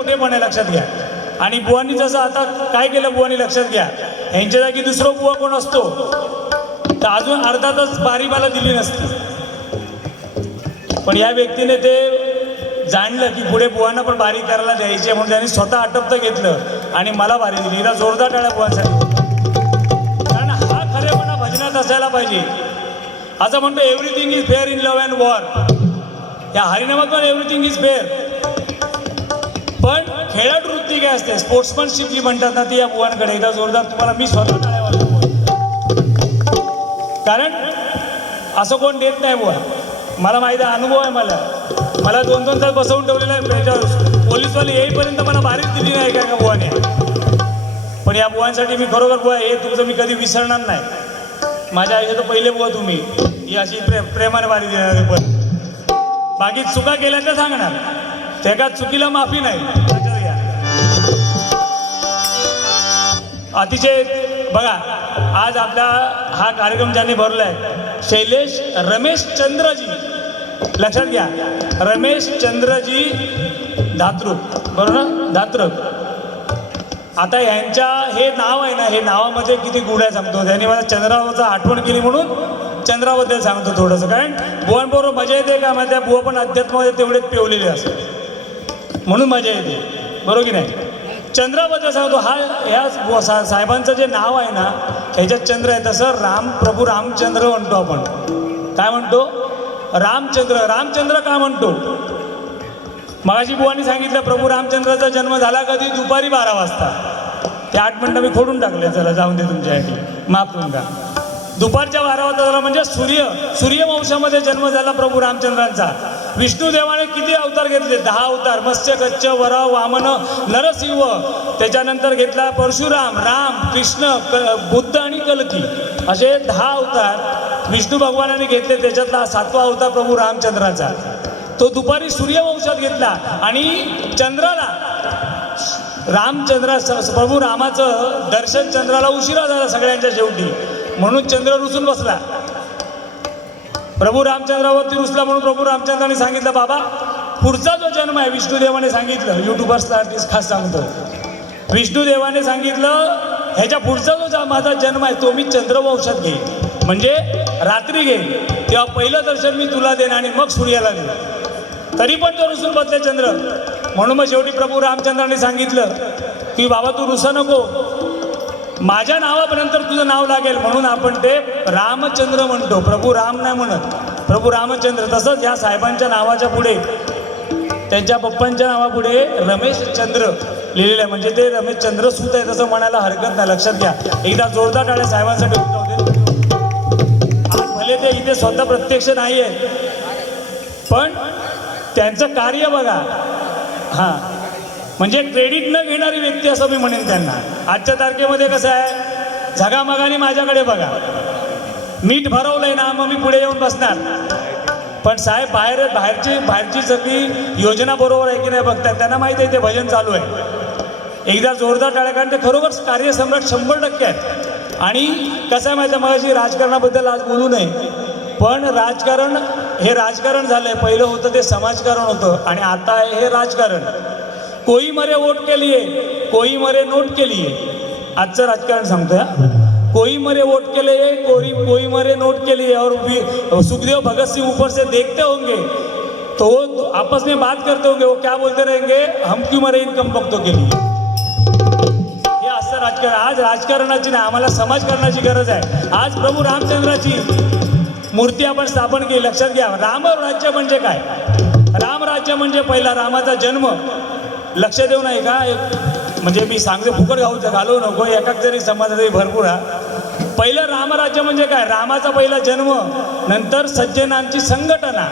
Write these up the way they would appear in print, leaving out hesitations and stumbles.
मोठेपण आहे, लक्षात घ्या. आणि बुवांनी जसं आता काय केलं, बुवांनी लक्षात घ्या, ह्यांच्या जागी दुसरं बुवा कोण असतो तर अजून अर्धा तास बारी मला दिली नसती. पण या व्यक्तीने ते जाणलं की पुढे बुवांना पण बारी करायला द्यायची, म्हणून त्यांनी स्वतः आटपतं घेतलं आणि मला बारी दिली. हिला जोरदार टाळ्या बुवांसाठी. कारण हा खरेपणा भजनात असायला पाहिजे. असं म्हणतो everything is fair in love and war. या हरिनामात पण एव्हरीथिंग इज फेअर. पण खेळाडू वृत्ती काय असते, स्पोर्ट्समनशिप जी म्हणतात ना, ती या बुवांकडे. एकदा जोरदार तुम्हाला मी स्वतः टाळ्या वाजवतो. कारण असं कोण देत नाही बुवा. मला माहिती आहे, अनुभव आहे. मला 2-2 तास बसवून ठेवलेलं आहे त्याच्यावर. पोलीसवाले येईपर्यंत मला बारीक दिली नाही का बुवाने. पण या बुवांसाठी मी खरोखर बुवा हे तुमचं मी कधी विसरणार नाही. माझ्या आयुष्यात पहिले बुवा तुम्ही ही अशी प्रेमाने बारी देणारे. पण बाकी चुका केल्या तर सांगणार, त्या का चुकीला माफी नाही. अतिशय बघा, आज आपला हा कार्यक्रम ज्यांनी भरलाय शैलेश रमेश चंद्रजी, लक्षात घ्या, रमेश चंद्रजी धात्रक, बरोबर ना, धात्रक. आता यांच्या हे नाव आहे ना, हे नावामध्ये किती गुढ आहे सांगतो. त्यांनी मला चंद्रावरचा आठवण केली म्हणून चंद्राबद्दल सांगतो थोडंसं. कारण बुवांबरोबर मजा येते का, माझ्या बुवा पण अध्यात्मामध्ये तेवढेच पेवलेले असतात म्हणून मजा येते, बरोबर की नाही. चंद्राबद्दल सांगतो. हा या साहेबांचं जे नाव आहे ना, ह्याच्यात चंद्र आहे. तसं प्रभू रामचंद्र म्हणतो आपण. काय म्हणतो, रामचंद्र. रामचंद्र का म्हणतो, मगाशी बुवांनी सांगितलं प्रभू रामचंद्राचा जन्म झाला कधी, दुपारी 12 वाजता. ते 8 मिनिटं मी खोडून टाकले, चला जाऊन दे तुमच्यासाठी, माफ करून का. दुपारच्या 12 वाजता झाला म्हणजे सूर्यवंशामध्ये जन्म झाला प्रभू रामचंद्रांचा. विष्णुदेवाने किती अवतार घेतले, 10 अवतार. मत्स्य, कच्छ, वराह, वामन, नरसिंह. त्याच्यानंतर घेतला परशुराम, राम, कृष्ण, बुद्ध आणि कल्की, असे 10 अवतार विष्णू भगवानाने घेतले. त्याच्यातला 7वा अवतार प्रभू रामचंद्राचा. तो दुपारी सूर्यवंशात घेतला. आणि चंद्राला प्रभू रामाचं दर्शन चंद्राला उशिरा झाला सगळ्यांच्या शेवटी, म्हणून चंद्र रुसून बसला. प्रभू रामचंद्रावरती रुसला म्हणून प्रभू रामचंद्राने सांगितलं, बाबा पुढचा जो जन्म आहे, विष्णुदेवाने सांगितलं, युट्यूबर्सला खास सांगतो, विष्णुदेवाने सांगितलं ह्याच्या पुढचा जो माझा जन्म आहे तो मी चंद्रवंशात घेईन, म्हणजे रात्री घेईन. तेव्हा पहिलं दर्शन मी तुला देईन आणि मग सूर्याला देईन. तरी पण तो रुसून बसले चंद्र. म्हणून मग शेवटी प्रभू रामचंद्राने सांगितलं की बाबा तू रुसा नको, माझ्या नावानंतर तुझं नाव लागेल, म्हणून आपण ते रामचंद्र म्हणतो. प्रभू राम नाही म्हणत, प्रभू रामचंद्र. तसंच या साहेबांच्या नावाच्या पुढे, त्यांच्या पप्पांच्या नावापुढे रमेश चंद्र लिहिलेलं आहे, म्हणजे ते रमेश चंद्र सूत आहे तसं म्हणायला हरकत नाही. लक्षात घ्या. एकदा जोरदार टाळ्या साहेबांसाठी होते. आज भले ते इथे स्वतः प्रत्यक्ष नाही आहे, पण त्यांचं कार्य बघा. हां, म्हणजे क्रेडिट न घेणारी व्यक्ती असं मी म्हणेन त्यांना. आजच्या तारखेमध्ये कसं आहे, झगामगाने माझ्याकडे बघा, मीठ भरवलंय ना मग मी पुढे येऊन बसणार. पण साहेब बाहेरची सगळी योजना बरोबर आहे की नाही बघतात. त्यांना माहिती आहे ते भजन चालू आहे. एकदा जोरदार टाळ्या, कारण ते खरोखर कार्यसम्राट 100% आहेत. आणि कसं आहे माहिती आहे, मगाशी राजकारणाबद्दल आज बोलू नये, पण राजकारण हे राजकारण झालंय. पहिलं होतं ते समाजकारण होतं, आणि आता आहे हे राजकारण. कोई मरे वोट के लिए, कोई मरे नोट के लिए. आजचं राजकारण सांगतोय. कोई मरे वोट के लिए, कोई मरे नोट के लिए. और सुखदेव भगत सिंह ऊपर से देखते होंगे तो वो आपस में बात करते होंगे, वो क्या बोलते रहेंगे, हम क्यों मरे इन कम भक्तों के लिए. हे असं राजकारण. आज राजकारणाची नाही, आम्हाला समाजकारणाची गरज आहे. आज प्रभू रामचंद्राची मूर्ती आपण स्थापन केली. लक्षात घ्या, रामराज्य म्हणजे काय. रामराज्य म्हणजे पहिला रामाचा जन्म. लक्ष देऊ नये का, म्हणजे मी सांगते फुकट घालवू नको, एकाच जरी समाजातही भरपूर. पहिलं रामराज्य म्हणजे काय, रामाचा पहिला जन्म, नंतर सज्जनांची संघटना,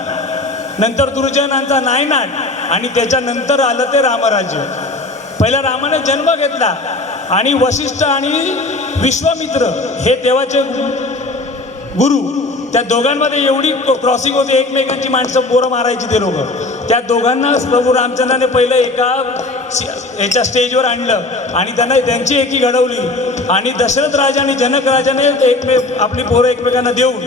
नंतर दुर्जनांचा नायनाट, आणि त्याच्यानंतर आलं ते रामराज्य. पहिला रामाने जन्म घेतला, आणि वशिष्ठ आणि विश्वामित्र हे देवाचे गुरु, त्या दोघांमध्ये एवढी क्रॉसिंग होती, एकमेकांची माणसं बोरं मारायची ते लोक. त्या दोघांना प्रभू रामचंद्राने पहिलं एका याच्या स्टेजवर आणलं, आणि त्यांना त्यांची एकी घडवली. आणि दशरथ राजा आणि जनक राजाने आपली पोरं एकमेकांना देऊन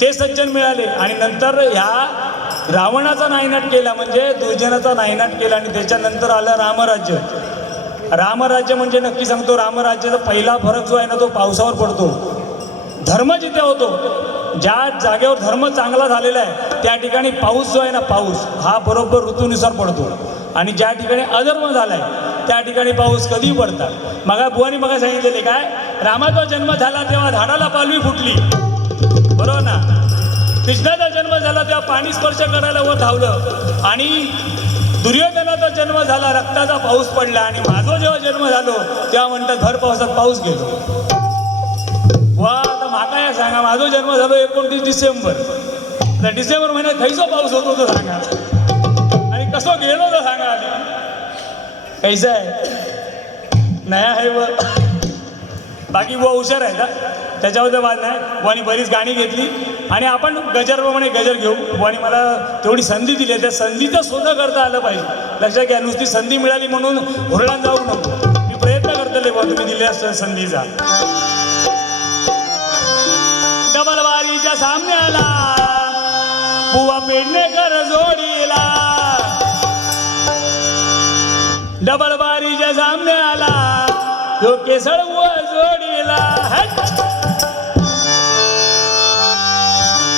ते सज्जन मिळाले. आणि नंतर ह्या रावणाचा नायनाट केला म्हणजे दुर्जनाचा नायनाट केला आणि त्याच्यानंतर आलं रामराज्य. रामराज्य म्हणजे नक्की सांगतो, रामराज्याचा पहिला फरक जो आहे ना तो पावसावर पडतो. धर्म जिथे होतो, ज्या जागेवर धर्म चांगला झालेला आहे त्या ठिकाणी पाऊस जो आहे ना पाऊस हा बरोबर ऋतूनुसार पडतो. आणि ज्या ठिकाणी अधर्म झाला आहे त्या ठिकाणी पाऊस कधी पडतात. मग बुवानी मग सांगितलेले काय, रामाचा जन्म झाला तेव्हा झाडाला पालवी फुटली, बरोबर ना. कृष्णाचा जन्म झाला तेव्हा पाणी स्पर्श करायला वर धावलं. आणि दुर्योधनाचा जन्म झाला रक्ताचा पाऊस पडला. आणि माझा जेव्हा जन्म झालो तेव्हा म्हणतात भर पावसात पाऊस गेलो. वा आता माका या सांगा, माझा जन्म झालो 29 डिसेंबर. तर डिसेंबर महिन्यात खैसो पाऊस होतो तो सांगा, आणि कसो गेलो तो सांगा. कैसा आहे नया आहे व बाकी बुवा हुशार आहे का त्याच्याबद्दल वाद नाही. बुवानी बरीच गाणी घेतली आणि आपण गजरप्रमाणे गजर घेऊ. बुवानी मला तेवढी संधी दिली आहे, त्या संधीचं शोध करता आलं पाहिजे. लक्षात घ्या, नुसती संधी मिळाली म्हणून हुरळात जाऊ नको. मी प्रयत्न करतले बुवा तुम्ही दिल्या संधीचा. डबलवारीच्या सामन्याला बुवा पेडणेकर जोडीला, डबलवारीच्या सामन्याला यो केसळ जोडीला.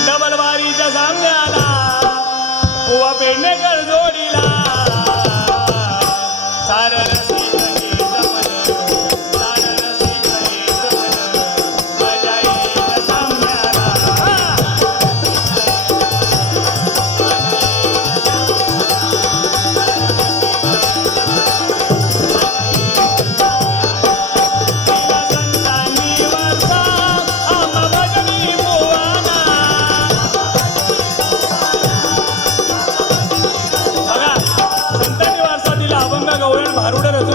डबलवारीच्या सामन्याला बुवा पेडणेकर जोडीला. सारं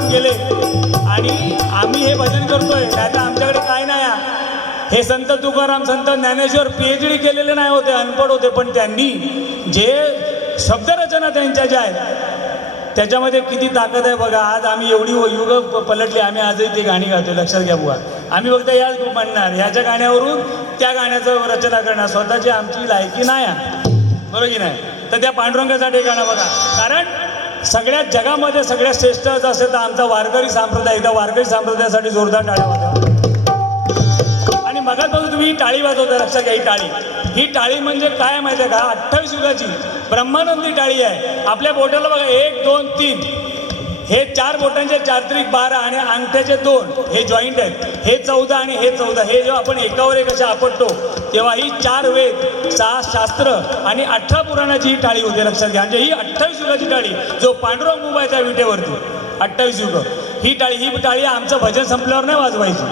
गेले आणि आम्ही हे भजन करतोय. नाही तर आमच्याकडे काय नाही. हे संत तुकाराम, संत ज्ञानेश्वर PhD केलेले नाही होते, अनपढ होते, पण त्यांनी जे शब्दरचना त्यांच्या ज्या आहेत त्याच्यामध्ये किती ताकद आहे बघा. आज आम्ही एवढी युग पलटली, आम्ही आजही ती गाणी गातोय. लक्षात घ्या बुवा, आम्ही फक्त याच म्हणणार, ह्याच्या गाण्यावरून त्या गाण्याचं रचना करणार. स्वतःची आमची लायकी नाही, बरोबर की नाही. तर त्या पांडुरंगासाठी गाणं बघा, कारण सगळ्या जगामध्ये सगळ्यात श्रेष्ठ असेल तर आमचा वारकरी संप्रदाय. एकदा वारकरी संप्रदायासाठी जोरदार टाळ्या वाजवा. आणि मगापासून तुम्ही ही टाळी वाजवता, लक्षात घ्या. ही टाळी म्हणजे काय माहिती आहे का, 28 युगाची ब्रह्मानंदी टाळी आहे. आपल्या बोटाला बघा 1 2 3 हे 4 बोटांचे 4 त्रिक 12 आणि अंगठ्याचे 2 हे जॉईंट आहेत. हे 14 आणि हे 14. हे जेव्हा आपण एकावर एक असे आपटतो तेव्हा ही 4 वेद 6 शास्त्र आणि 18 पुराणाची ही टाळी होते. लक्षात घ्या. म्हणजे ही 28 युगाची टाळी, जो पांडुरंग उभायचा विटेवरती 28 युग. ही टाळी आमचं भजन संपल्यावर नाही वाजवायची.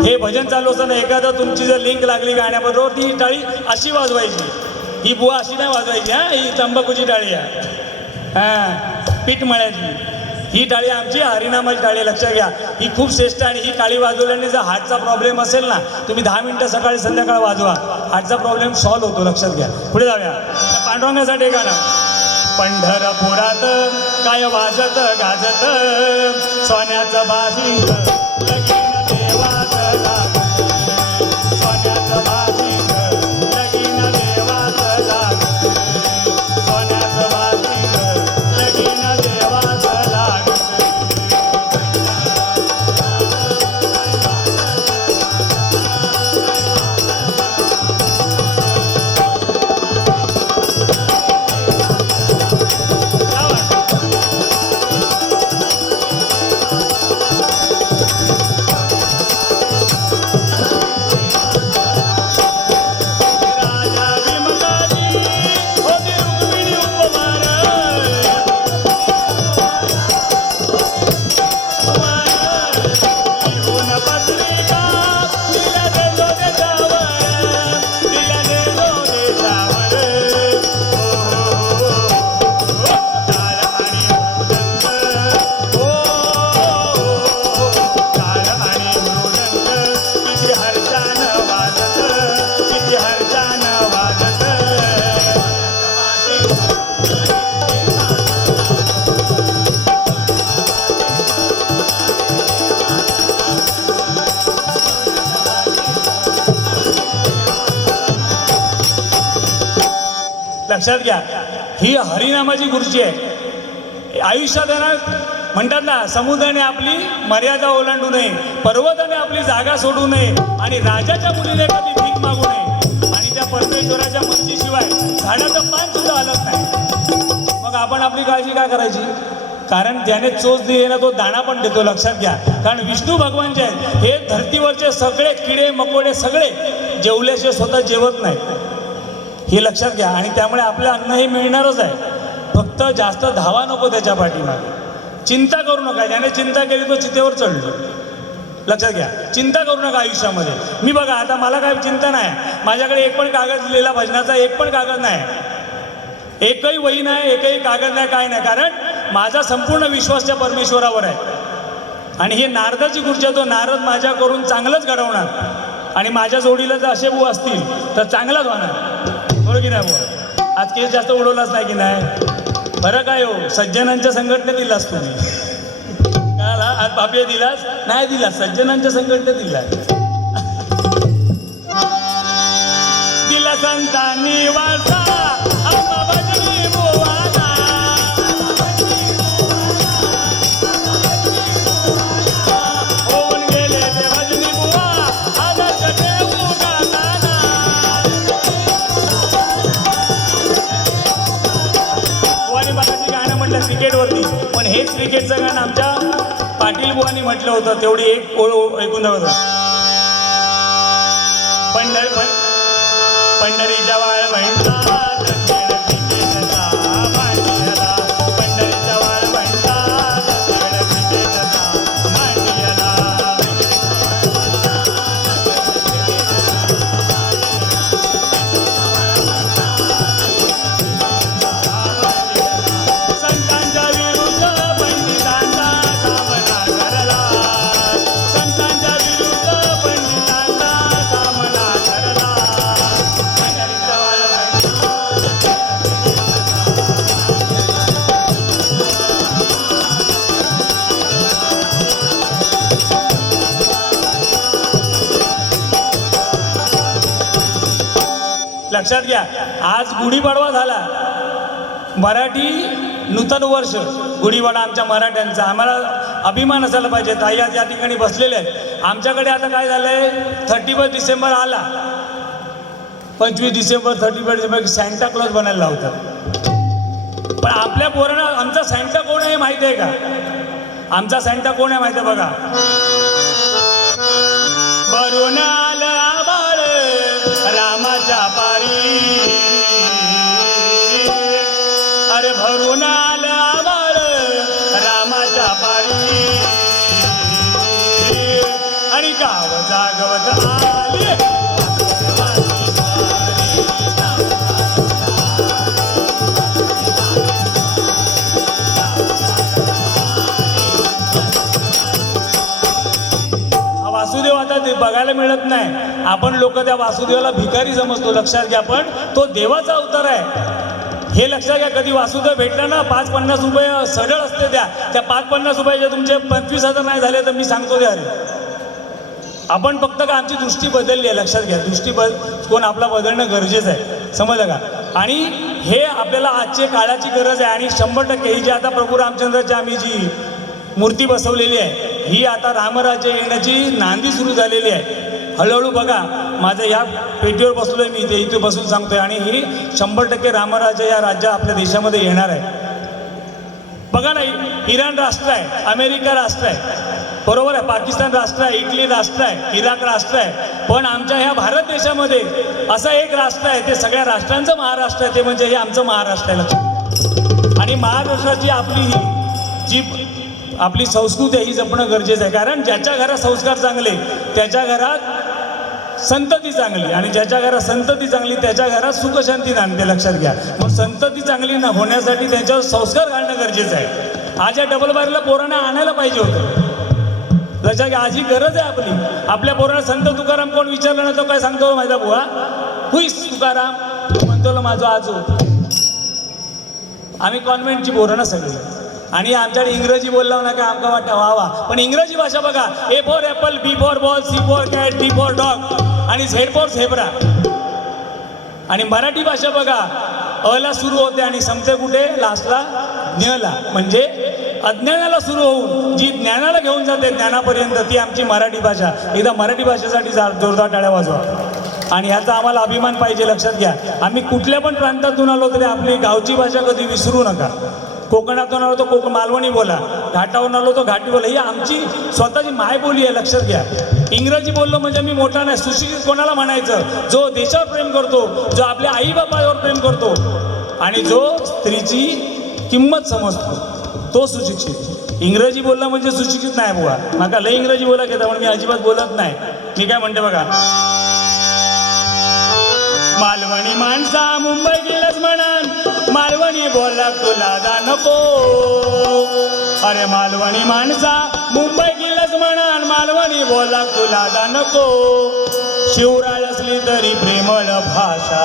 हे भजन चालू असताना एखादं तुमची जर लिंक लागली गाण्याबरोबर ती ही टाळी अशी वाजवायची. ही बुवा अशी नाही वाजवायची. ही तंबाखूची टाळी आहे, पीठ मळ्याची. ही टाळी आमची हरिनामाची टाळी. लक्षात घ्या, ही खूप श्रेष्ठ. आणि ही टाळी वाजवल्याने जर हार्टचा प्रॉब्लेम असेल ना, तुम्ही 10 मिनिटं सकाळी संध्याकाळ वाजवा, हार्टचा प्रॉब्लेम सॉल्व्ह होतो. लक्षात घ्या. पुढे जाऊया. पांडुरंगासाठी गाणं. पंढरपुरात काय वाजत गाजत सोन्याचं बाशिंग, लगीन देवाचं लागतं. सोन्याचं बाशिंग, लगीन देवाचं लागतं. सोन्याचं बाशिंग, लगीन देवाचं लागतं. लक्षात घ्या, ही हरिनामाची खुर्ची आहे. आयुष्यात आहे ना, म्हणतात ना, समुद्राने आपली मर्यादा ओलांडू नये, पर्वताने आपली जागा सोडू नये आणि राजाच्या मुलीने कधी भीक मागू नये आणि त्या परमेश्वराच्या मर्जीशिवाय झाडाचं पान सुद्धा हलत नाही. मग आपण आपली काळजी काय करायची? कारण ज्याने चोच दिली ना तो दाणा पण देतो, लक्षात घ्या. कारण विष्णू भगवान जे आहेत हे धर्तीवरचे सगळे किडे मकोडे सगळे जेवल्याशिवाय स्वतः जेवत नाही, हे लक्षात घ्या. आणि त्यामुळे आपलं अन्न हे मिळणारच आहे. फक्त जास्त धावा नको त्याच्या पाठीमागे, चिंता करू नका. ज्याने चिंता केली तो चितेवर चढलो, लक्षात घ्या. चिंता करू नका आयुष्यामध्ये. मी बघा आता मला काय चिंता नाही, माझ्याकडे एक पण कागद लिहिलेला भजनाचा एक पण कागद नाही, एकही वही नाही, एकही कागद नाही, काय नाही. कारण माझा संपूर्ण विश्वास त्या परमेश्वरावर आहे. आणि हे नारदाची खुर्ची आहे, तो नारद माझ्या करून चांगलंच घडवणार आणि माझ्या जोडीला जर असे भाऊ असतील तर चांगलाच होणार, बरोबर की नाही बुवा? आज केस जास्त उडवलाच नाही की नाही? बरं काय हो, सज्जनांच्या संघटनेत दिलास तुम्ही, कळाला? आज पापी दिलास नाही दिलास, सज्जनांच्या संघटनेत दिलास. दिला संतांनी वारसा अंबाबाई बुवाना, होऊन गेले ते भजनी बुवा आदर्श ठेवू गाताना. बुवानी बाबाची गाणं म्हटलं क्रिकेटवरती, पण हेच क्रिकेटचं गाणं आमच्या पाटील बुवांनी म्हटलं होतं. तेवढी एक ओळ ऐकून जावं. पंढरीच्या वाळवंटा पंढरीच्या वाळवंटा संतांच्या विरुद्ध पंडितांचा सामना करला, संतांच्या विरुद्ध पंडितांचा सामना करला. लक्षात घ्या, आज गुढीपाडवा झाला, मराठी नूतन वर्ष गुढीपाडवा आमच्या मराठ्यांचा. आम्हाला अभिमान असायला पाहिजे. ताई आज या ठिकाणी बसलेले आहेत. आमच्याकडे आता काय झालंय, 31 डिसेंबर आला, 25 डिसेंबर 31 डिसेंबर सॅन्टा क्लॉज बनायला लावतात. पण आपल्या पोरांना आमचा सॅन्टा कोण आहे माहिती आहे का? आमचा सॅन्टा कोण आहे माहिती आहे बघा. भरून आलं आभाळ रामाच्या पारी, अरे भरून आलं आभाळ रामाच्या पारी आणि गाव जागवत आले. वासुदेव आता बघायला मिळत नाही. आपण लोक त्या वासुदेवाला भिकारी समजतो. लक्षात घ्या, पण तो देवाचा अवतार आहे हे लक्षात घ्या. कधी वासुदेव भेटला ना, 5-50 रुपये सरळ असते त्या 5-50 रुपयाचे तुमचे 25,000 नाही झाले तर मी सांगतो द्या. अरे आपण फक्त का आमची दृष्टी बदलली आहे, लक्षात घ्या. दृष्टी कोण आपला बदलणं गरजेचं आहे, समजलं का? आणि हे आपल्याला आजचे काळाची गरज आहे. आणि 100% ही जी आता प्रभू रामचंद्राची आम्ही जी मूर्ती बसवलेली आहे ही आता रामराज्य येण्याची नांदी सुरू झालेली आहे. हळूहळू बघा, माझं या पेटीवर बसलो आहे मी, इथे इथे बसून सांगतोय. आणि ही 100% रामराज्य या राज्य आपल्या देशामध्ये येणार आहे. बघा ना, इराण राष्ट्र आहे, अमेरिका राष्ट्र आहे, बरोबर आहे, पाकिस्तान राष्ट्र आहे, इटली राष्ट्र आहे, इराक राष्ट्र आहे. पण आमच्या ह्या भारत देशामध्ये असं एक राष्ट्र आहे, ते सगळ्या राष्ट्रांचं महाराष्ट्र आहे, ते म्हणजे हे आमचं महाराष्ट्र आहे. लक्षात. आणि महाराष्ट्राची आपली ही जी आपली संस्कृती आहे ही जपणं गरजेचं आहे. कारण ज्याच्या घरात संस्कार चांगले त्याच्या घरात संतती चांगली, आणि ज्याच्या घरात संतती चांगली त्याच्या घरात सुखशांती नांदते. लक्षात घ्या. मग संतती चांगली होण्यासाठी त्यांच्यावर संस्कार घालणं गरजेचं आहे. आज या डबल बारीला पोरांना आणायला पाहिजे होतं. लक्षात घ्या, आज ही गरज आहे आपली. आपल्या पोरांना संत तुकाराम कोण विचारलं ना, तो काय सांगतो माहिती आहे बुवा, हुईस तुकाराम, म्हणतो माझं आजो. आम्ही कॉन्व्हेंटची पोरं ना सगळी, आणि आमच्याकडे इंग्रजी बोलला ना का आमका वाटतं वा वा. पण इंग्रजी भाषा बघा, A for apple, B for ball, C for cat, D for dog आणि झेड फॉर झेब्रा. आणि मराठी भाषा बघा, अला सुरू होते आणि संपते कुठे? लास्टला ज्ञला. म्हणजे अज्ञानाला सुरू होऊन जी ज्ञानाला घेऊन जाते ज्ञानापर्यंत, ती आमची मराठी भाषा. एकदा मराठी भाषेसाठी जोरदार टाळ्या वाजवा. आणि ह्याचा आम्हाला अभिमान पाहिजे. लक्षात घ्या, आम्ही कुठल्या पण प्रांतातून आलो तरी आपली गावची भाषा कधी विसरू नका. कोकणातून आलो तर मालवणी बोला, घाटावरून आलो तर घाटी बोला. ही आमची स्वतःची मायबोली आहे. लक्षात घ्या, इंग्रजी बोललो म्हणजे मी मोठा नाही. सुशिक्षित कोणाला म्हणायचं? जो देशावर प्रेम करतो, जो आपल्या आई बापावर प्रेम करतो आणि जो स्त्रीची किंमत समजतो, तो सुशिक्षित. इंग्रजी बोलला म्हणजे सुशिक्षित नाही बुवा. नका लय इंग्रजी बोला घेता, पण मी अजिबात बोलत नाही. मी काय म्हणते बघा, मालवणी माणसा मुंबई गेलच म्हणान, मालवणी बोला तुला जा नको. अरे मालवणी माणसा मुंबई गेलच म्हणान, मालवणी बोला तुला जा नको. शिवराळ असली तरी प्रेमळ भाषा,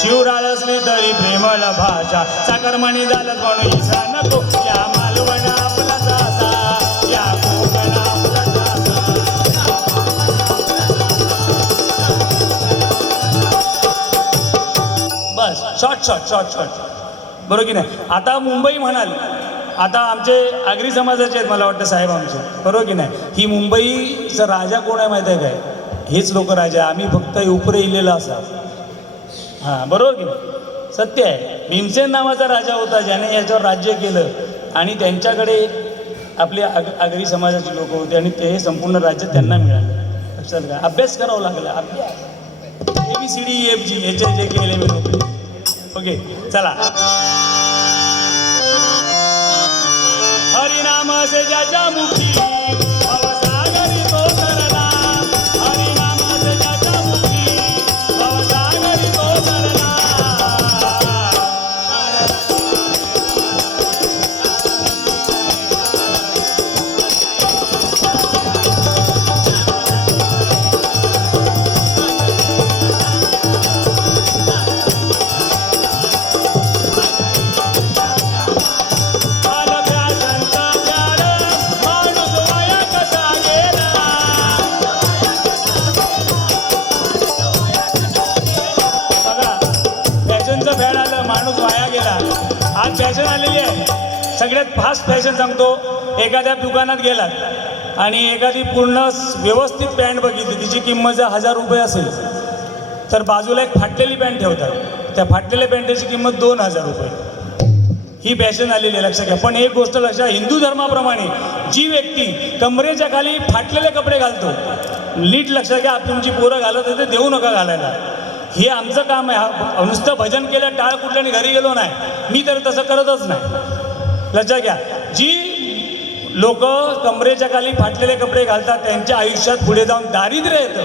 शिवराळ असली तरी प्रेमळ भाषा. चाकरमानी झालं म्हणून इसा नको. या मालवण आपला जासा, या कोकण आपला जासा. बस शॉर्ट बरोबर की नाही? आता मुंबई म्हणाल, आता आमचे आगरी समाजाचे आहेत मला वाटतं साहेब आमचे, बरोबर की नाही? ही मुंबईचा राजा कोण आहे माहीत आहे काय? हेच लोक राजा. आम्ही फक्त उपरे इलेला असा. हां, बरोबर की नाही? सत्य आहे. भीमसेन नावाचा राजा होता ज्याने याच्यावर राज्य केलं आणि त्यांच्याकडे आपले आगरी समाजाचे लोक होते आणि ते संपूर्ण राज्य त्यांना मिळालं. लक्षात का? अभ्यास करावा लागला. अभ्यास ABCDEFG HIJKLMNOP. ओके, चला. हरिनाम से ज्याच्या मुखी भवसागरी तो तरला. हरिनाम से ज्याच्या मुखी भवसागरी तो तरला. आज फॅशन आलेली आहे. सगळ्यात फास्ट फॅशन सांगतो. एखाद्या दुकानात गेलात आणि एखादी पूर्ण व्यवस्थित पॅन्ट बघितली, तिची किंमत जर 1000 रुपये असेल तर बाजूला एक फाटलेली पॅन्ट ठेवतात. त्या फाटलेल्या पॅन्टची किंमत 2000 रुपये. ही फॅशन आलेली आहे. लक्षात घ्या. पण एक गोष्ट लक्षात, हिंदू धर्माप्रमाणे जी व्यक्ती कमरेच्या खाली फाटलेले कपडे घालतो, नीट लक्षात घ्या, तुमची पोरं घालत होते देऊ नका घालायला. हे आमचं काम आहे. नुसतं भजन केलं टाळ कुठल्याने घरी गेलो नाही. मी तर तसं करतच नाही. लक्षात घ्या, जी लोक कमरेच्या खाली फाटलेले कपडे घालतात त्यांच्या आयुष्यात पुढे जाऊन दारिद्र्य येतं.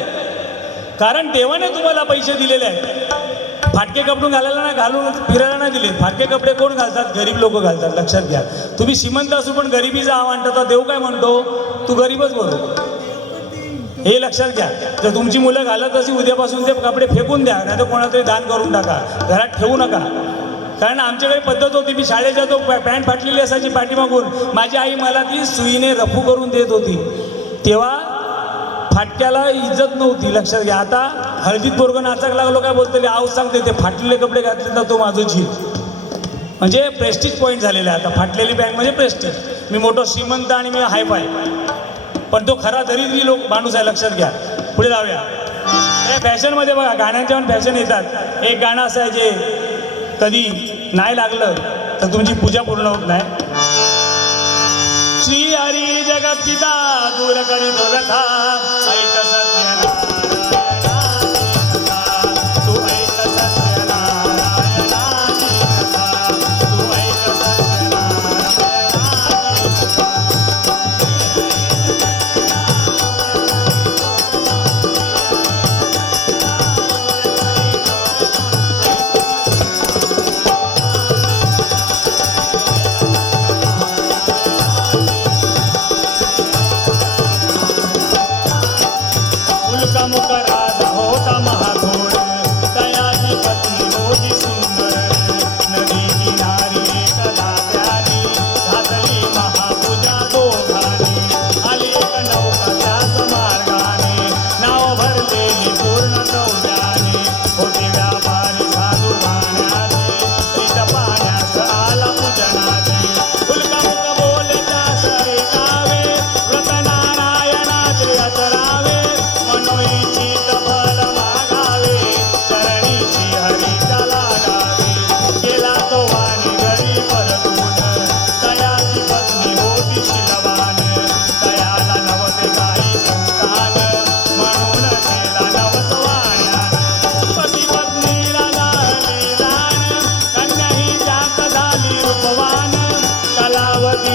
कारण देवाने तुम्हाला पैसे दिलेले आहेत. फाटके कपडे घालायला नाही, घालून फिरायला नाही दिले. फाटके कपडे कोण घालतात? गरीब लोक घालतात. लक्षात घ्या. तुम्ही श्रीमंत असू पण गरिबीचा आव आणता तर देव काय म्हणतो? तू गरीबच बरोबर. हे लक्षात घ्या. जर तुमची मुलं घालत असेल उद्यापासून ते कपडे फेकून द्या, नाही तर कोणाला तरी दान करून टाका. घरात ठेवू नका. कारण आमच्याकडे पद्धत होती, मी शाळेत जातो पॅन्ट फाटलेली असायची पाठीमागून, माझी आई मला ती सुईने रफू करून देत होती. तेव्हा फाटक्याला इज्जत नव्हती. लक्षात घ्या. आता हळदीत पोरगं नाचाक लागलो काय बोलतो, आव सांगते ते फाटलेले कपडे घातले तर तो माझं झील. म्हणजे प्रेस्टिज पॉईंट झालेला आहे आता. फाटलेली पॅन्ट म्हणजे प्रेस्टिज. मी मोठं श्रीमंत आणि मी हायफाय, पण तो खरा दरिद्री लोक माणूस आहे. लक्षात घ्या. पुढे जाऊया. फॅशनमध्ये बघा, गाण्यांच्या पण फॅशन येतात. एक गाणं असं आहे जे कधी नाही लागलं तर तुमची पूजा पूर्ण होत नाही. श्री हरी जगत पिता दूर करी दोरथा, ऐक सत्य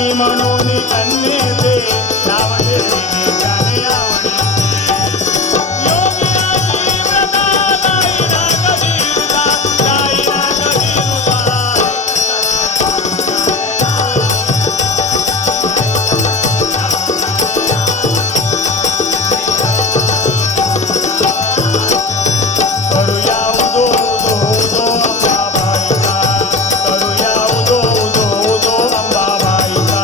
राणी म्हणून कन्येचे नाव ठेवले त्याने आवडीचे. योगिराजी व्रता जाईना कधी रुजा, जाईना कधी रुजा. करूया उदो उदो उदो अंबाबाईचा, करूया उदो उदो उदो अंबाबाईचा.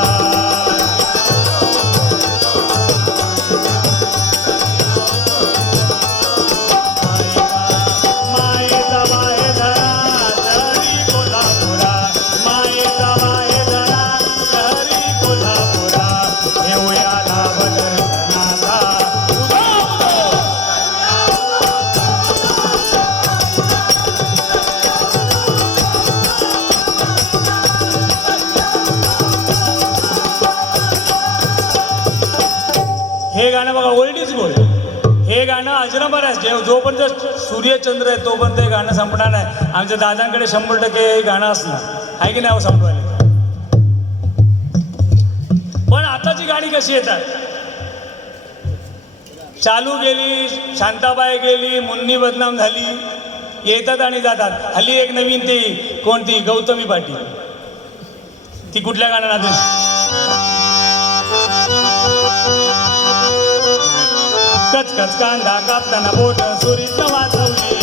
मायेचा माये धरा शहरी कोल्हापुरा, मायेचा माये धरा शहरी कोल्हापुरा. येऊया लाभ दर्शनाचा उदो उदो. हे गाणं बघा ओल्ड इज गोल्ड. हे गाणं अजरामर आहे. जोपर्यंत सूर्यचंद्र आहे तोपर्यंत हे गाणं संपणार नाही. आमच्या दादांकडे 100% हे गाणं असणार आहे की नाही संपवायला. पण आताची गाणी कशी येतात, चालू गेली, शांताबाई गेली, मुन्नी बदनाम झाली, येतात आणि जातात. हल्ली एक नवीन ती कोणती गौतमी पाटील, ती कुठल्या गाण्यात कचकच कांदा कापताना बोट सुरीत वाजवली,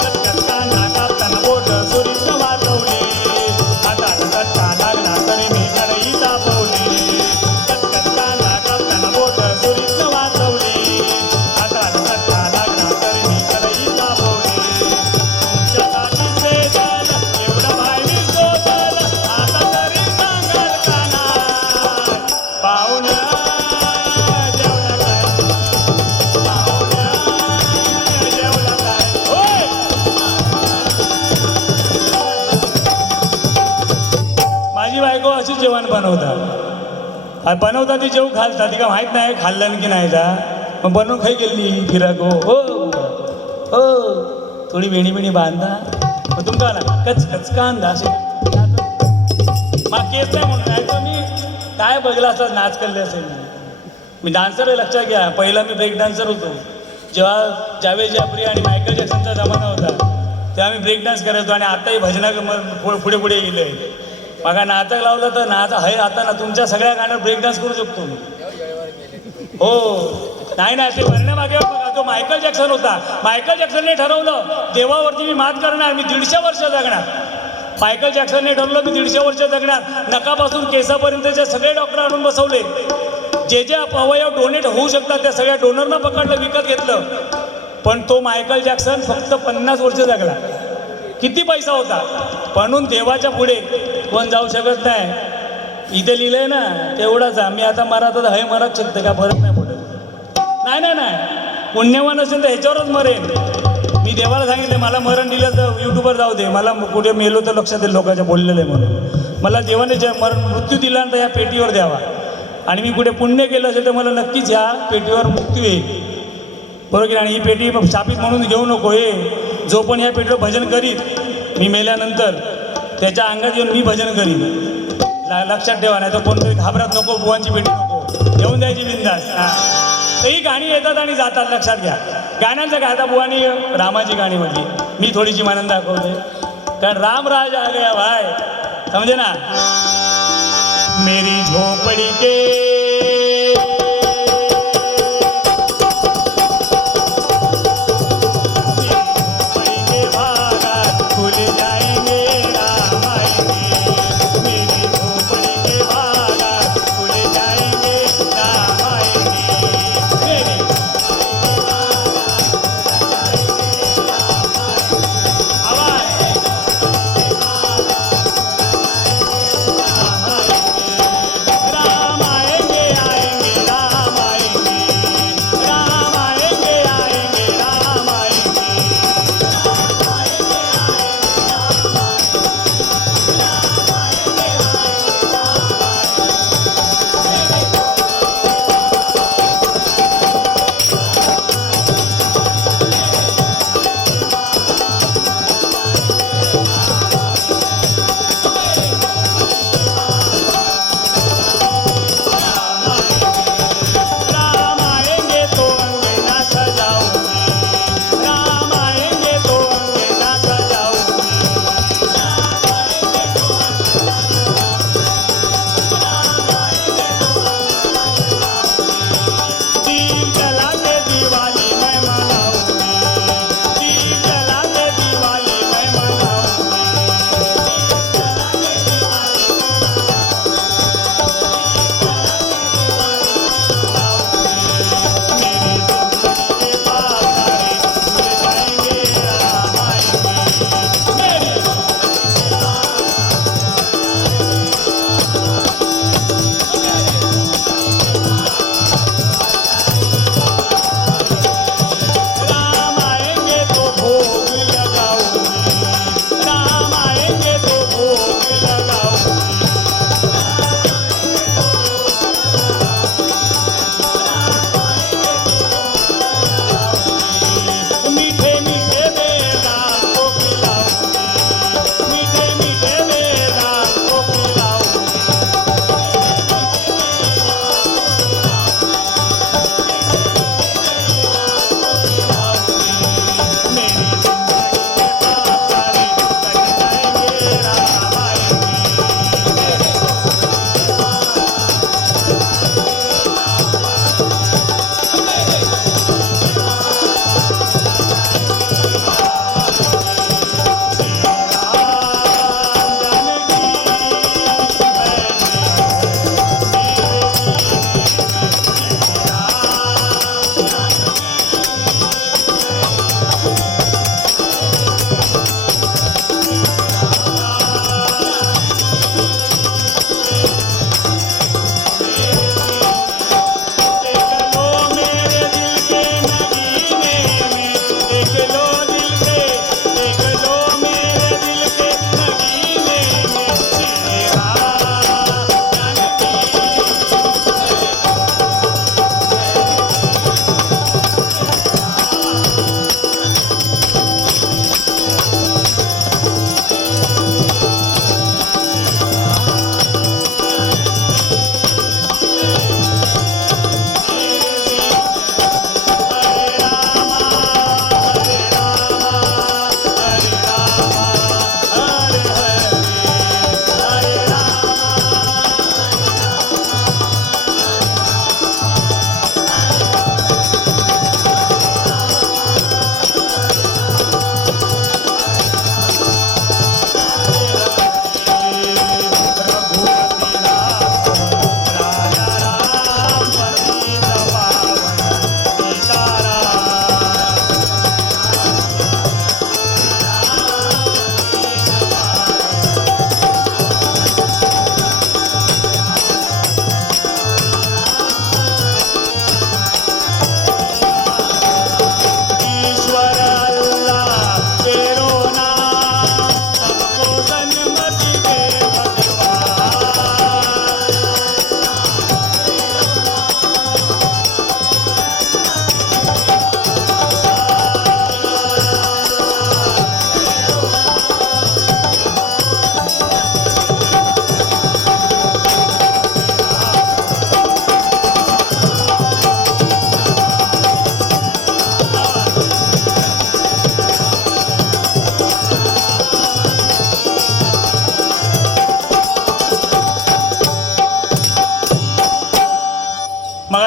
कचकच कांदा कापताना बोट सुरीत वाजवली. हाताला चटका लागला तरी मी कढई तापवली, कचकच कांदा कापताना बोट सुरीत वाजवली. हाताला चटका लागला तरी मी कढई तापवली. तुमच्यासाठी सेजल एवढं भारी शोधल, आता तरी सांगाल का नाही पाहुण्या. माझी बायको अशी जेवण बनवता ती जेव घालता ती का माहीत नाही खाल्लं की नाही जा. मग बनवून खाई गेली फिराको हो हो थोडी वेणी बिणी बांधा. मग तुमका ना कच कांदा असे मग केस नाही म्हणून नाही तर मी काय बघला असता नाच करले असेल. मी डान्सर आहे लक्षात घ्या. पहिला मी ब्रेक डान्सर होतो. जेव्हा जावेद जाफरी आणि मायकल जॅक्सनचा जमाना होता तेव्हा मी ब्रेक डान्स करायचो. आणि आताही भजना पुढे पुढे गेले. बघा नाटक लावलं तर नाच आहे आता ना तुमच्या सगळ्या गाण्यावर ब्रेक डान्स करू शकतो मी. हो नाही ना ते भरण्यामागे बघा जो मायकल जॅक्सन होता. मायकल जॅक्सनने ठरवलं देवावरती मी मात करणार, मी 150 वर्ष जगणार. मायकल जॅक्सनने ठरवलं मी 150 वर्ष जगणार. नकापासून केसापर्यंतचे सगळे डॉक्टर आणून बसवले. जे जे अवयव डोनेट होऊ शकतात त्या सगळ्या डोनरना पकडलं, विकत घेतलं. पण तो मायकल जॅक्सन फक्त 50 वर्ष जगला. किती पैसा होता. म्हणून देवाच्या पुढे कोण जाऊ शकत नाही. इथे लिहिलंय ना तेवढाच. मी आता मरा तर हे मराच शकते का फरक नाही पडत. नाही नाही नाही पुण्यवान असेल तर ह्याच्यावरच मरेन. मी देवाला सांगितलं मला मरण दिलं तर यूट्यूबवर जाऊ दे. मला कुठे मेलो तर लक्षात येईल लोकांच्या बोललेलं आहे म्हणून. मला देवाने मृत्यू दिला तर या पेटीवर द्यावा. आणि मी कुठे पुण्य केलं असेल तर मला नक्कीच या पेटीवर मुक्ती येईल. बरोबर. आणि ही पेटी शापित म्हणून घेऊ नको. हे जो पण या पेटीवर भजन करीत मी मेल्यानंतर त्याच्या अंगात येऊन मी भजन करीन. लक्षात ठेवा. नाही तर कोणतरी घाबरत नको, बुवांची पेटी नको घेऊन द्यायची बिंदास. तर ही गाणी येतात आणि जातात लक्षात घ्या. गाण्यांचं काय आता बुवानी रामाची गाणी म्हटली. मी थोडीशी मानंद दाखवते कारण राम राज आ गया भाई समजे ना. मेरी झोपड़ी के राम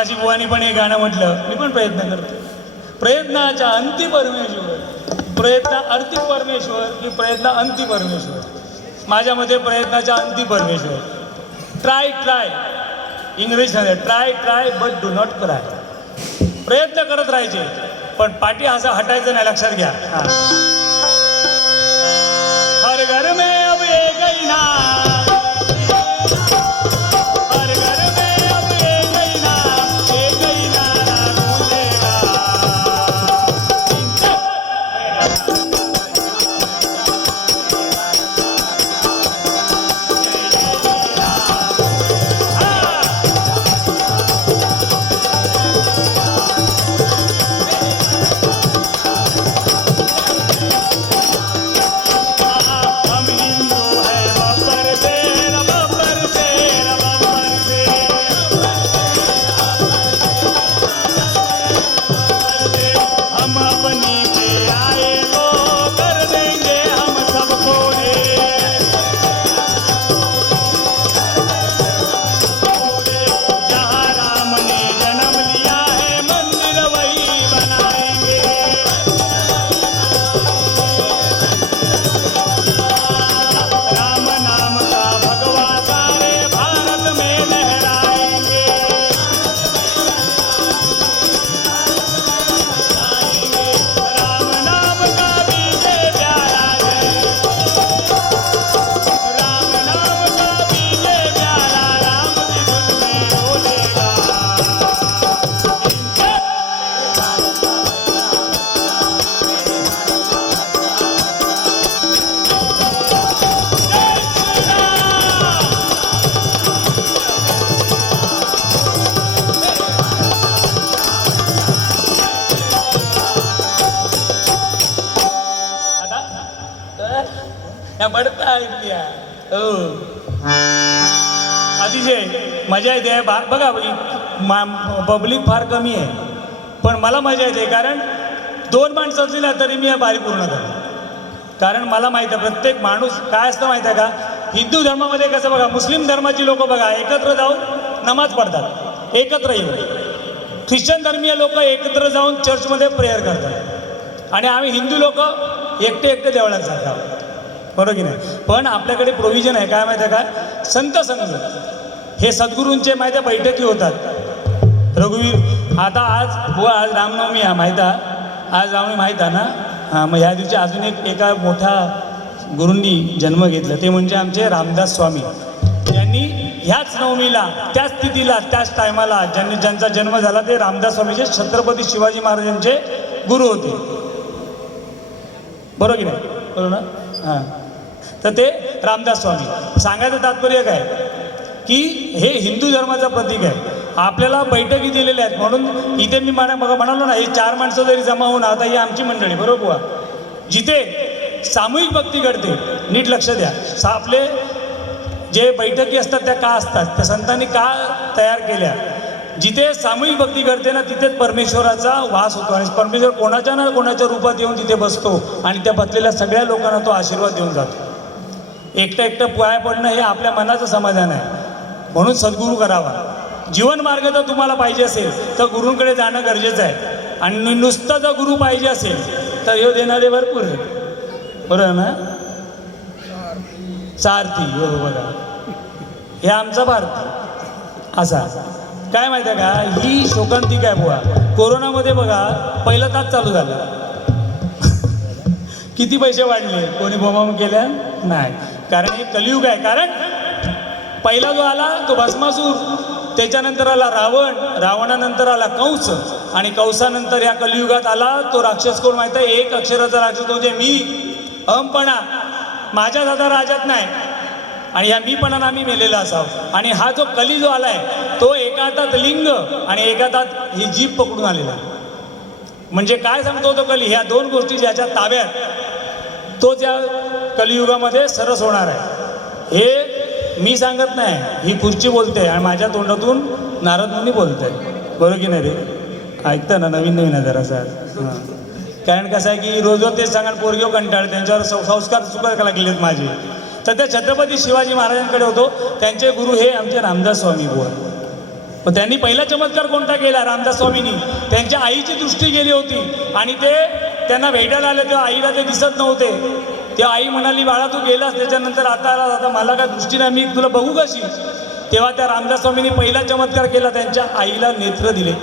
मगाशी बुवानी पण एक गाणं म्हटलं, मी पण प्रयत्न करतो. प्रयत्नाच्या अंती परमेश्वर, प्रयत्न अर्थी परमेश्वर की प्रयत्न अंती परमेश्वर. माझ्यामध्ये प्रयत्नाच्या अंती परमेश्वर. ट्राय ट्राय, इंग्रजीमध्ये try try but do not cry. प्रयत्न करत राहायचे पण पाठी असं हटायचं नाही, लक्षात घ्या. हर घर में अब एक ही ना, हर घर में अब एक ही ना, एक ही नारा गूंजेगा. हम हिंदू है बब्बर से, बब्बर से, बब्बर से. हम अपनी पे आए तो कर देंगे हम सबको रे. जहाँ राम ने जन्म लिया है मंदिर वही बनाएंगे. राम नाम का भगवा सारे भारत में लहराएंगे. राम नाम का बीजे प्यारा है, राम नाम का बीजे प्यारा, राम की धुन में बोलेगा. पडता ऐकल्या हो, अतिशय मजा येते. बघा पब्लिक फार कमी आहे पण मला मजा येते, कारण 2 माणसं असली ना तरी मी बारी पूर्ण करतो. कारण मला माहिती आहे प्रत्येक माणूस काय असतं माहिती आहे का. हिंदू धर्मामध्ये कसं बघा, मुस्लिम धर्माची लोक बघा एकत्र जाऊन नमाज पडतात, एकत्र येऊन. ख्रिश्चन धर्मीय लोक एकत्र जाऊन चर्चमध्ये प्रेयर करतात आणि आम्ही हिंदू लोक एकटे एकटे देवळात जातात, बरोबर की नाही. पण आपल्याकडे प्रोव्हिजन आहे काय माहिती आहे का, संत संघ हे सद्गुरूंचे माहिती आहे बैठकी होतात. रघुवीर आता आज रामनवमी आहे माहीत आहे, आज रामनवमी माहीत आहे ना. हां, मग ह्या दिवशी अजून एका मोठ्या गुरूंनी जन्म घेतला, ते म्हणजे आमचे रामदास स्वामी. त्यांनी ह्याच नवमीला, त्याच तिथीला, त्याच टायमाला ज्यांचा जन्म झाला ते रामदास स्वामी जे छत्रपती शिवाजी महाराजांचे गुरु होते, बरोबर की नाही, बरोबर ना. हां, तर ते रामदास स्वामी. सांगायचं तात्पर्य काय की हे हिंदू धर्माचं प्रतीक आहे. आपल्याला बैठकी दिलेल्या आहेत म्हणून इथे मी म्हणालो ना, हे 4 माणसं जरी जमा होऊन, आता ही आमची मंडळी बरोबर बुवा, जिथे सामूहिक भक्ती घडते. नीट लक्ष द्या, आपले जे बैठकी असतात त्या का असतात, त्या संतांनी का तयार केल्या. जिथे सामूहिक भक्ती घडते ना तिथेच परमेश्वराचा वास होतो आणि परमेश्वर कोणाच्या ना कोणाच्या रूपात येऊन तिथे बसतो आणि त्या बसलेल्या सगळ्या लोकांना तो आशीर्वाद देऊन जातो. एकटं एकटं पाया पडणं हे आपल्या मनाचं समाधान आहे. म्हणून सद्गुरू करावा. जीवन मार्ग जर तुम्हाला पाहिजे असेल तर गुरूंकडे जाणं गरजेचं आहे. आणि नुसतं जर गुरु पाहिजे असेल तर हे देणारे भरपूर आहे, बरोबर ना. सारथी हो बघा, हे आमचा भारत असा. काय माहिती आहे का, ही शोकांतिका आहे बुवा. कोरोनामध्ये बघा पहिला तास चालू झाला, किती पैसे वाढले, कोणी बोंबाबोंब केल्या नाही. कारण हे कलियुग आहे. कारण पहिला जो आला तो भस्मासूर, त्याच्यानंतर आला रावण, रावणानंतर आला कंस आणि कंसानंतर या कलियुगात आला तो राक्षस. कोण माहिती आहे, 1 अक्षराचा राक्षस म्हणजे मी, अहमपणा. माझ्या दादा राजात नाही आणि या मीपणानं आम्ही मेलेला असावं. आणि हा जो कली जो आलाय तो एका हातात लिंग आणि एका हातात ही जीभ पकडून आलेला. म्हणजे काय सांगतो तो कली, ह्या 2 गोष्टी ज्याच्या ताब्यात तो त्या कलियुगामध्ये सरस होणार आहे. हे मी सांगत नाही, ही खुर्ची बोलते आणि माझ्या तोंडातून नारद मुनी बोलत आहे, बरोबर की नाही रे. ऐकतं ना, नवीन नवीन आहे जरासा. हां, कारण कसं आहे की रोजवर तेच सांगा, पोरगेव कंटाळ, त्यांच्यावर संस्कार चुकायला लागलेत माझे. तर त्या छत्रपती शिवाजी महाराजांकडे होतो, त्यांचे गुरु हे आमचे रामदास स्वामी बुवा. पण त्यांनी पहिला चमत्कार कोणता केला? रामदास स्वामींनी त्यांच्या आईची दृष्टी गेली होती आणि ते त्यांना भेटायला आले तेव्हा आईला ते दिसत नव्हते. तेव्हा आई म्हणाली, बाळा तू गेलास त्याच्यानंतर आता मला काय दृष्टी नाही, मी तुला बघू कशी? तेव्हा त्या रामदास स्वामींनी पहिला चमत्कार केला, त्यांच्या आईला नेत्र दिले.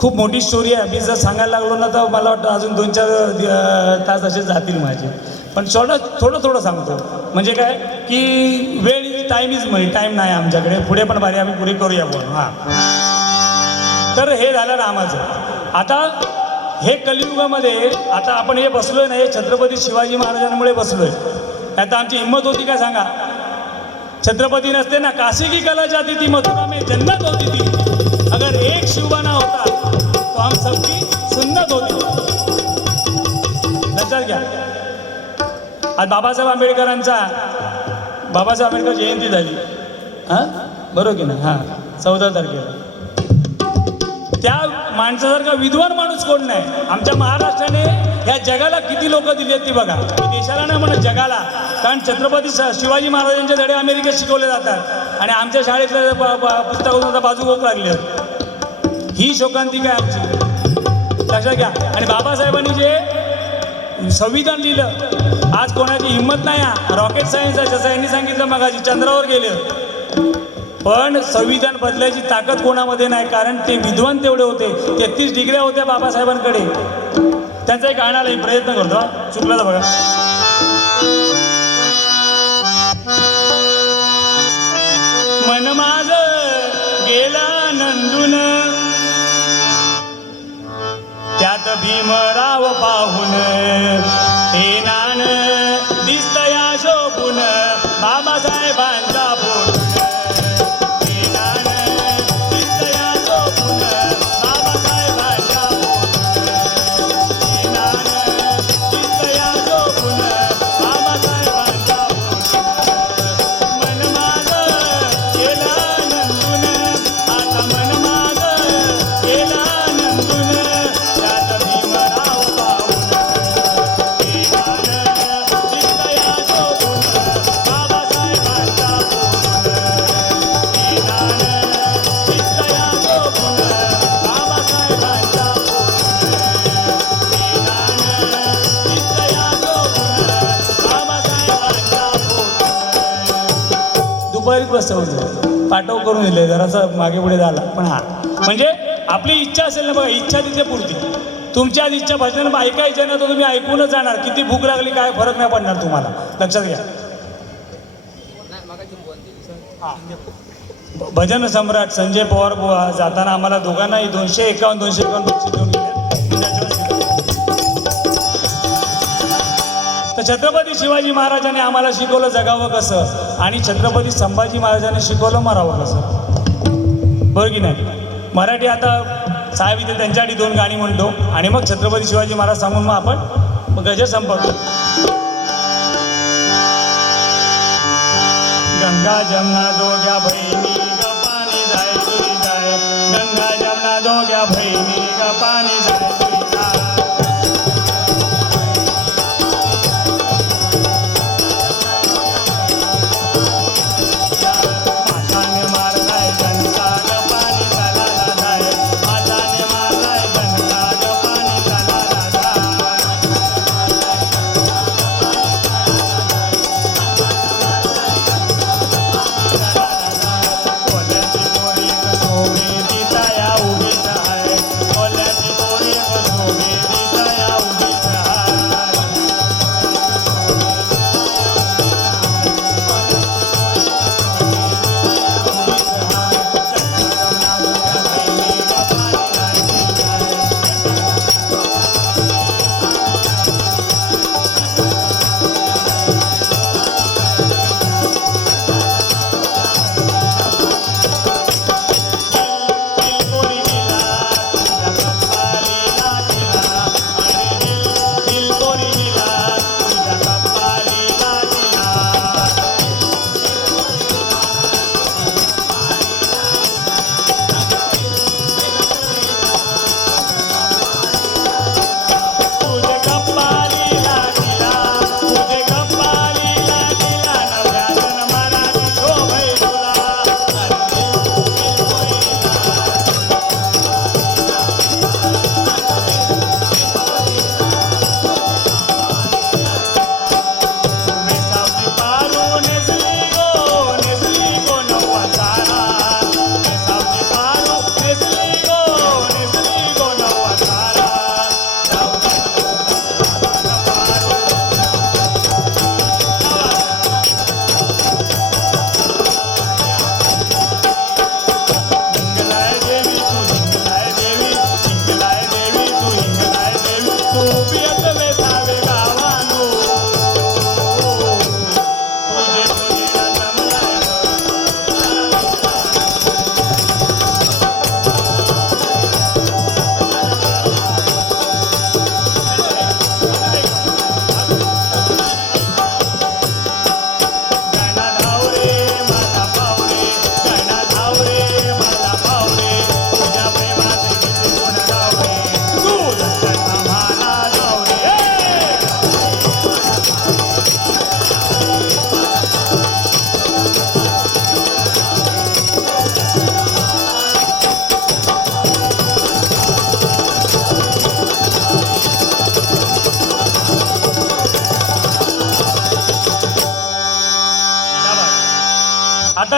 खूप मोठी स्टोरी आहे, मी जर सांगायला लागलो ना तर मला वाटतं अजून 2-4 तास असे जातील माझे, पण थोडं सांगतो. म्हणजे काय की वेळ टाईम इज मनी, टाईम नाही आमच्याकडे, पुढे पण बारी आम्ही पुढे करूया पण. हां, तर हे झालं रामाचं. आता हे कलियुगामध्ये आता आपण हे बसलोय ना, हे छत्रपती शिवाजी महाराजांमुळे बसलोय. आता आमची हिंमत होती का सांगा? छत्रपती नसते ना, काशी की कला जाती थी मथुरा में जन्नत होती थी, अगर एक शिवबाना होता तो हम सबकी सुन्नत होती. लक्षात घ्या. आज बाबासाहेब आंबेडकर जयंती झाली. हां, बरोबर की नाही? हां, 14 तारखेला. त्या माणसासारखा विद्वान माणूस कोण नाही. आमच्या महाराष्ट्राने या जगाला किती लोक दिली आहेत ती बघा. मी देशाला नाही म्हणत, जगाला. कारण छत्रपती शिवाजी महाराजांचे धडे अमेरिकेत शिकवले जातात आणि आमच्या शाळेतल्या पुस्तकातून आता बाजूकोक लागले. ही शोकांतिका आहे आमची, लक्षात घ्या. आणि बाबासाहेबांनी जे संविधान लिहिलं, आज कोणाची हिंमत नाही. रॉकेट सायन्स आहे, जसं यांनी सांगितलं मगाशी, चंद्रावर गेले, पण संविधान बदलायची ताकद कोणामध्ये नाही, कारण ते विद्वान तेवढे होते. 33 डिग्र्या होत्या बाबासाहेबांकडे. त्यांचा एक गाणं आला, प्रयत्न करतो, चुकला तर बघा. मन माझ गेला नंदून, त्यात भीमराव पाहून, हे नान दिसतया शोभून, बाबासाहेबांचा फोटो. दुपारीच बसवलं, पाठव करून दिले, जरासं मागे पुढे झाला. पण हा म्हणजे आपली इच्छा असेल ना बघा, इच्छा तिथे पुरती. तुमची आज इच्छा भजन ऐकायचे ना, तर तुम्ही ऐकूनच जाणार. किती भूक लागली काय फरक नाही पडणार तुम्हाला, लक्षात घ्या. भजन सम्राट संजय पवार बुवा जाताना आम्हाला दोघांनाही 251 बक्षीस देऊन गेले. तर छत्रपती शिवाजी महाराजांनी आम्हाला शिकवलं जगावं कसं, आणि छत्रपती संभाजी महाराजांनी शिकवलं मरावं कसं, बरं की नाही? मराठी आता साहेब इथे त्यांच्यासाठी 2 गाणी म्हणतो आणि मग छत्रपती शिवाजी महाराज सांगून मग आपण गजर संपवतो. गंगा जमना दोघ्या बहिणी ग पाणी जाय तुरी जाय, गंगा जमना दोघ्या बहिणी ग पाणी जाय तुरी जाय.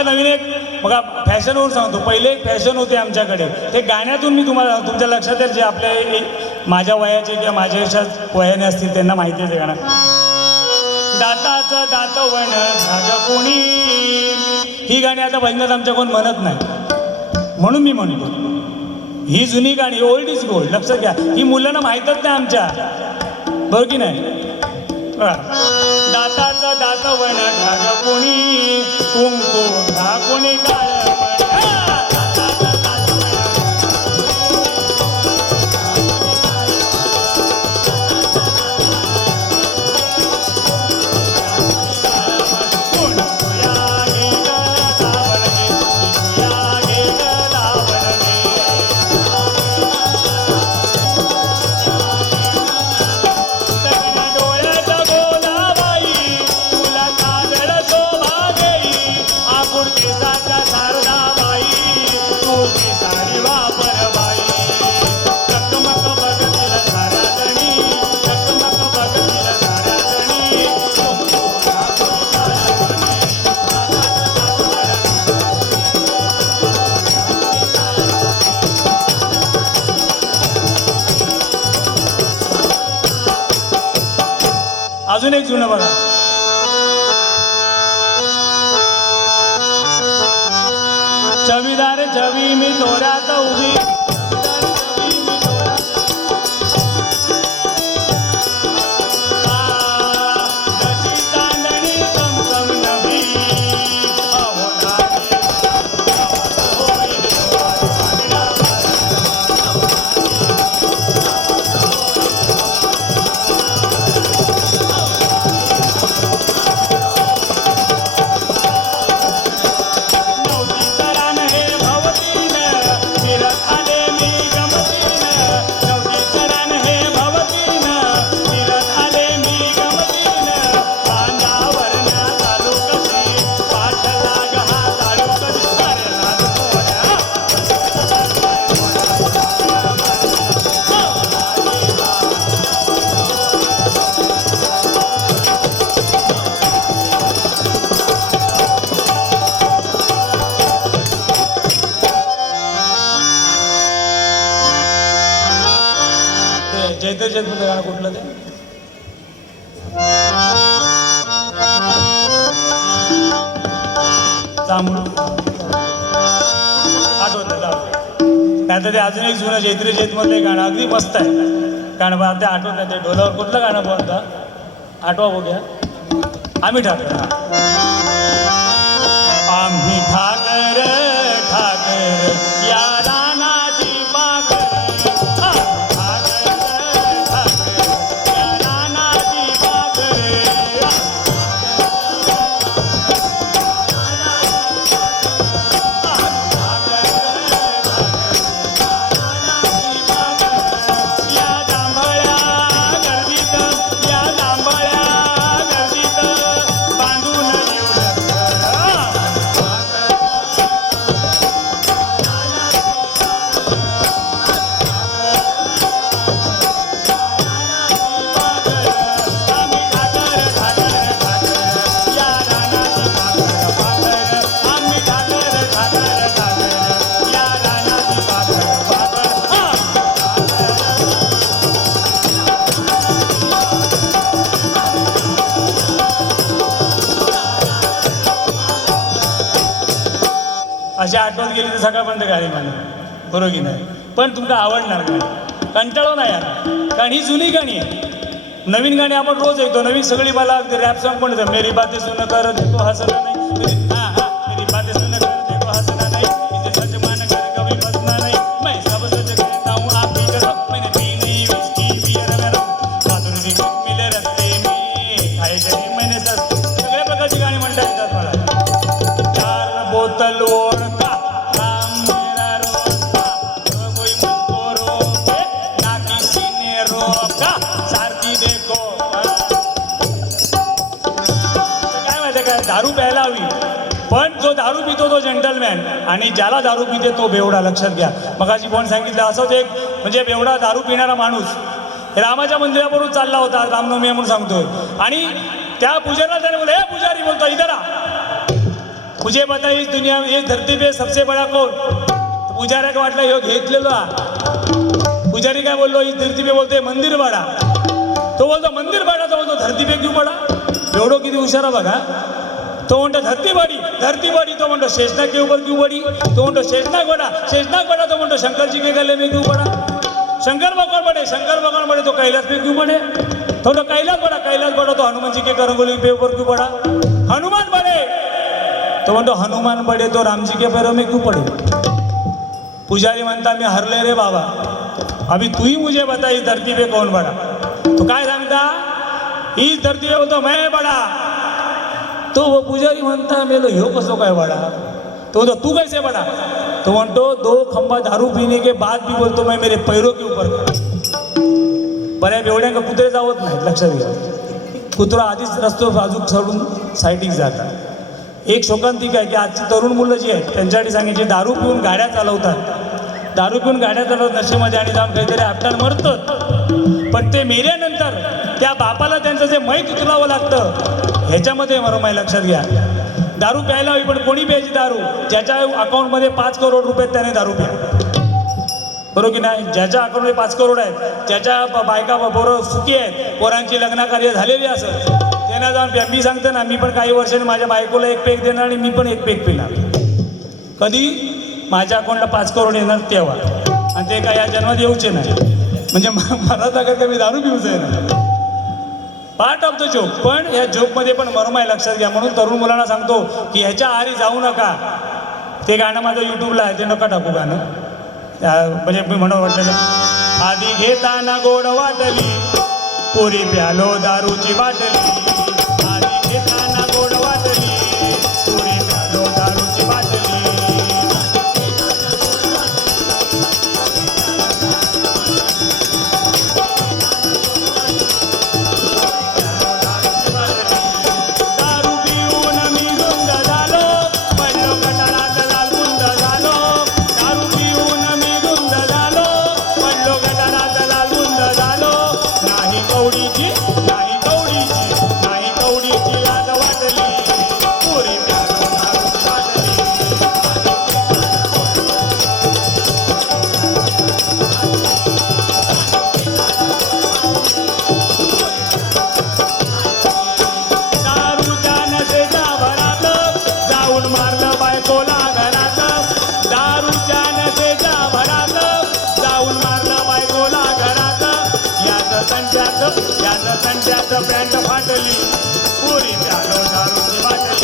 नवीन एक बघा फॅशनवर सांगतो. पहिले एक फॅशन होते आमच्याकडे, ते गाण्यातून मी तुम्हाला तुमच्या लक्षात येईल, जे आपले माझ्या वयाचे किंवा माझ्यापेक्षा वयाने असतील त्यांना माहिती आहे ते गाणं. दाताचं दातवण झाग कोणी, ही गाणी आता भजनात आमच्या कोण म्हणत नाही, म्हणून मी म्हणतो ही जुनी गाणी, ओल्ड इज गोल्ड. लक्षात घ्या, ही मुलांना माहीतच नाही आमच्या, बरोबर की नाही. दाताचं दातवण झाग कोणी, कुंकू घा कोणी काळ. अजून एक जुनं बघा. छवीदार छवी मी तोऱ्यात उभी, जयते जयते गाणं कुठलं ते जांभूळ आठवत नाही. ते अजून एक जुनं जैत्री जैतमधलं गाणं अगदी मस्त आहे गाणं, पण ते आठवत नाही. ते ढोलावर कुठलं गाणं बोलता आठवा बघूया. आम्ही ठाकर, आम्ही ठाकर ठाकर या रानाची पाखर. अशी आठवण गेली तर सकाळपर्यंत गाणी म्हणा, बरोबर की नाही. पण तुमका आवडणार गाणी, कंटाळो नाही यार, कारण ही जुनी गाणी आहे. नवीन गाणी आपण रोज ऐकतो, नवीन सगळी मला रॅप सॉन्ग पण येतं. मेरी बातें सुन कर देखो हसना नाही, हां हां मेरी बातें सुन कर देखो हसना नहीं, इसे सच मान कर कभी फंसना नहीं, मैं सब सच कहता हूँ आप भी करो, मैंने पी नहीं विस्की बियर में रम, माधुरी मिले रस्ते में खाए जरी मैंने सगळ्या प्रकारची गाणी म्हणता येतात मला. 4 बोतल वोडका नाम मेरा रोका, कोई मुझको रोके ना किसी ने रोका, सारखी देखो. काय माहिती काय, दारू प्यायला हवी, पण जो दारू पितो तो जेंटलमॅन आणि ज्याला दारू पिते तो बेवडा. लक्षात घ्या. मगाशी कोण सांगितलं असंच एक म्हणजे बेवडा दारू पिणारा माणूस रामाच्या मंदिरावरून चालला होता, रामनवमी म्हणून सांगतोय, आणि त्या पुजाऱ्याला त्याने बोलले, हे पुजारी बोलतो इधर आ. मुझे पता है इस दुनिया में, इस धरती पे सबसे बड़ा कौन? तो पुजारी का वाटला योग घेतलेलो हा. पुजारी काय बोललो, इस धरती पे बोलते मंदिर बडा. तो बोलतो मंदिर बडा, तो बोलतो धरती पे क्यों बडा? एवढं किती हुशार बघा. तो म्हणतो धरती बड़ी. तो म्हणतो शेषनाग के ऊपर क्यों बड़ी? तो म्हणतो शेषनाग बड़ा. तो म्हणतो शंकर जी के गले में क्यों बड़ा? शंकर भगवान बड़े. तो कैलाश पे क्यों बड़े? तो कैलाश बड़ा. तो हनुमान जी के करंगोली के ऊपर क्यों बड़ा? हनुमान बड़े. तो म्हणतो हनुमान बड़े तो राम जी के पैरों में क्यों पड़े? पुजारी म्हणता मी हरले रे बाबा, अभी तू ही मुझे बता इस धरती पे कौन बड़ा? तो काय सांगता, इस धरती पे बोलतो मैं बड़ा. तो वो पुजारी म्हणता मेलो ह्यो कसो काय बड़ा? तो बोलतो तू कैसे बड़ा? तो म्हणतो 2 खंबा दारू पीने के बाद भी बोलतो मैं मेरे पैरों के ऊपर. बऱ्या एवढ्या का कुत्रे जावत नाहीत, लक्षात घ्या. कुत्रा आधीच रस्तो बाजूक सोडून साईडिक जातात. एक शोकांतिक आहे की आजची तरुण मुलं जी आहेत त्यांच्यासाठी सांगितले, दारू पिऊन गाड्या चालवतात नशेमध्ये आणि जाऊन काहीतरी आपटान मरतात. पण ते मेल्यानंतर त्या बापाला त्यांचं जे मैत उचलावं लागतं, ह्याच्यामध्ये मरम आहे, लक्षात घ्या. दारू प्यायला हवी, पण कोणी प्यायची दारू? ज्याच्या अकाउंटमध्ये 5 करोड रुपये त्याने दारू प्या, बरोबर की नाही? ज्याच्या अकाउंटमध्ये 5 करोड आहेत, ज्याच्या बायका पोरं सुखी आहेत, पोरांची लग्न कार्य झालेली असं, त्यांना जाऊन प्या. मी सांगतो ना, मी पण काही वर्षांनी माझ्या बायकोला 1 पेक देणार आणि मी पण 1 पेक पिणार. कधी माझ्या अकाउंटला 5 करोड येणार तेव्हा, आणि ते काय या जन्मात येऊचे नाही. म्हणजे मला तर काय मी दारू पिऊच आहे ना, पार्ट ऑफ द जोक. पण या जोकमध्ये पण मर्म आहे, लक्षात घ्या. म्हणून तरुण मुलांना सांगतो की ह्याच्या आहारी जाऊ नका. ते गाणं माझं यूट्यूबला आहे, ते नका टाकू गाणं. म्हणजे मी म्हणून वाटलं, आधी घेताना गोड वाटली, पुरी प्यालो दारूची बाटली. आधी घेताना गोड वाटली, पुरी प्यालो दारूची बाटली. पॅन्ट फाटली, पुरी प्यालो दारूची बाटली.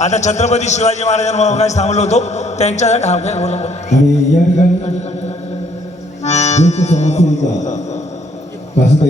आता छत्रपती शिवाजी महाराजांवर काय थांबलो होतो त्यांच्यासाठी. हा काय बोला. आणि या ठिकाणी